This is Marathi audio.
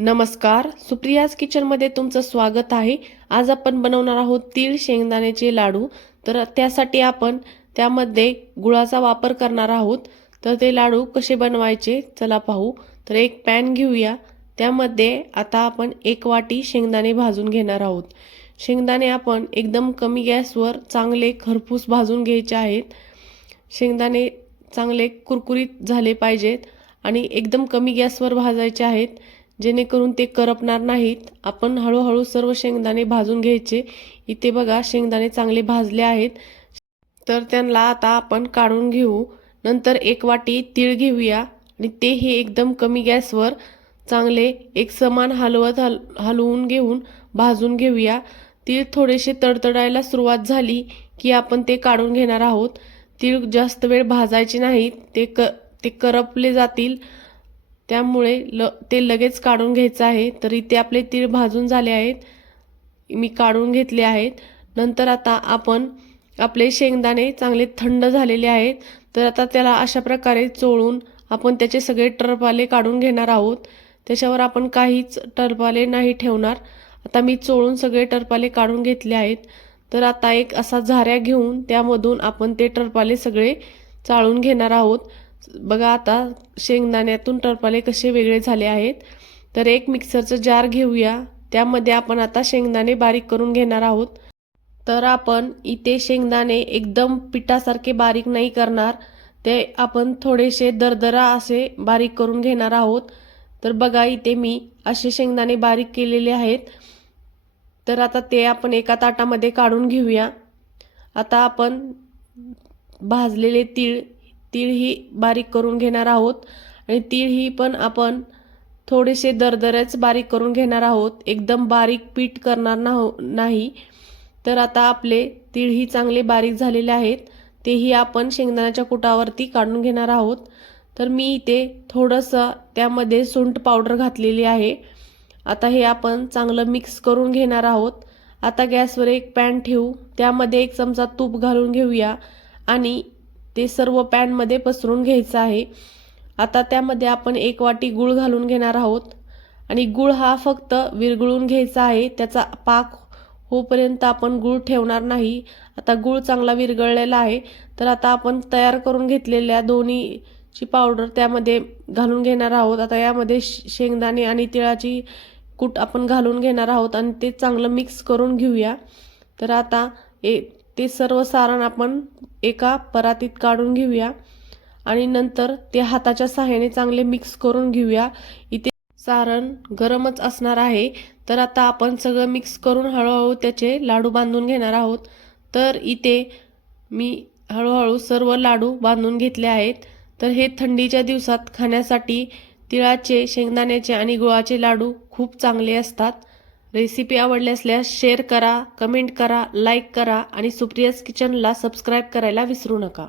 नमस्कार, सुप्रियाज किचनमध्ये तुमचं स्वागत आहे। आज आपण बनवणार आहोत तीळ शेंगदाण्याचे लाडू। तर त्यासाठी आपण त्यामध्ये गुळाचा वापर करणार आहोत। तर ते लाडू कसे बनवायचे चला पाहू। तर एक पॅन घेऊया, त्यामध्ये आता आपण 1 वाटी शेंगदाणे भाजून घेणार आहोत। शेंगदाणे आपण एकदम कमी गॅसवर चांगले खरपूस भाजून घ्यायचे आहेत। शेंगदाणे चांगले कुरकुरीत झाले पाहिजेत आणि एकदम कमी गॅसवर भाजायचे आहेत, जेणेकरून ते करपणार नाहीत। आपण हळूहळू सर्व शेंगदाणे भाजून घ्यायचे। इथे बघा शेंगदाणे चांगले भाजले आहेत, तर त्यांना आता आपण काढून घेऊ। नंतर 1 वाटी तीळ घेऊया आणि तेही एकदम कमी गॅसवर चांगले एकसमान हलवून घेऊन भाजून घेऊया। तीळ थोडेसे तडतडायला सुरुवात झाली की आपण ते काढून घेणार आहोत। तीळ जास्त वेळ भाजायचे नाहीत, ते करपले जातील, त्यामुळे ते लगेच काढून घ्यायचं आहे। तर इथे आपले तीळ भाजून झाले आहेत, मी काढून घेतले आहेत। नंतर आता आपण आपले शेंगदाणे चांगले थंड झालेले आहेत, तर आता त्याला अशा प्रकारे चोळून आपण त्याचे सगळे टरपाले काढून घेणार आहोत। त्याच्यावर आपण काहीच टरपाले नाही ठेवणार। आता मी चोळून सगळे टरपाले काढून घेतले आहेत। तर आता एक असा झाऱ्या घेऊन त्यामधून आपण ते टरपाले सगळे चाळून घेणार आहोत। बघा आता शेंगदाण्यातून टरपाले कसे वेगळे झाले आहेत। तर एक मिक्सरचा जार घेऊया, त्यामध्ये आपण आता शेंगदाणे बारीक करून घेणार आहोत। तर आपण इथे शेंगदाणे एकदम पिठासारखे बारीक नाही करणार, ते आपण थोडेसे दरदरा असे बारीक करून घेणार आहोत। तर बघा इथे मी असे शेंगदाणे बारीक केलेले आहेत। तर आता ते आपण एका ताटामध्ये काढून घेऊया। आता आपण भाजलेले तीळ ही बारीक करून घेणार आहोत आणि तीळ ही पण आपण थोडेसे दरदरेच बारीक करून घेणार आहोत, एकदम बारीक पीठ करणार नाही। तर आता आपले तीळ ही चांगले बारीक झालेले आहेत, तेही आपण शेंगदाण्याच्या कुटावरती काढून घेणार आहोत। तर मी इथे थोडंसं त्यामध्ये सुंठ पावडर घातलेली आहे। आता हे आपण चांगलं मिक्स करून घेणार आहोत। आता गॅसवर एक पॅन ठेवू, त्यामध्ये 1 चमचा तूप घालून घेऊया आणि ते सर्व पॅनमध्ये पसरून घ्यायचं आहे। आता त्यामध्ये आपण 1 वाटी गूळ घालून घेणार आहोत आणि गूळ हा फक्त विरघळून घ्यायचा आहे, त्याचा पाक होईपर्यंत आपण गूळ ठेवणार नाही। आता गूळ चांगला विरघळलेला आहे, तर आता आपण तयार करून घेतलेल्या दोन्हीची पावडर त्यामध्ये घालून घेणार आहोत। आता यामध्ये शेंगदाणे आणि तिळाची कूट आपण घालून घेणार आहोत आणि ते चांगलं मिक्स करून घेऊया। तर आता ते सर्व सारण आपण एका परातीत काढून घेऊया आणि नंतर ते हाताच्या सहाय्याने चांगले मिक्स करून घेऊया। इथे सारण गरमच असणार आहे, तर आता आपण सगळं मिक्स करून हळूहळू त्याचे लाडू बांधून घेणार आहोत। तर इथे मी हळूहळू सर्व लाडू बांधून घेतले आहेत। तर हे थंडीच्या दिवसात खाण्यासाठी तिळाचे, शेंगदाण्याचे आणि गुळाचे लाडू खूप चांगले असतात। रेसिपी आवडली असल्यास शेअर करा, कमेंट करा, लाईक करा आणि सुप्रियाज किचनला सबस्क्राईब करायला विसरू नका।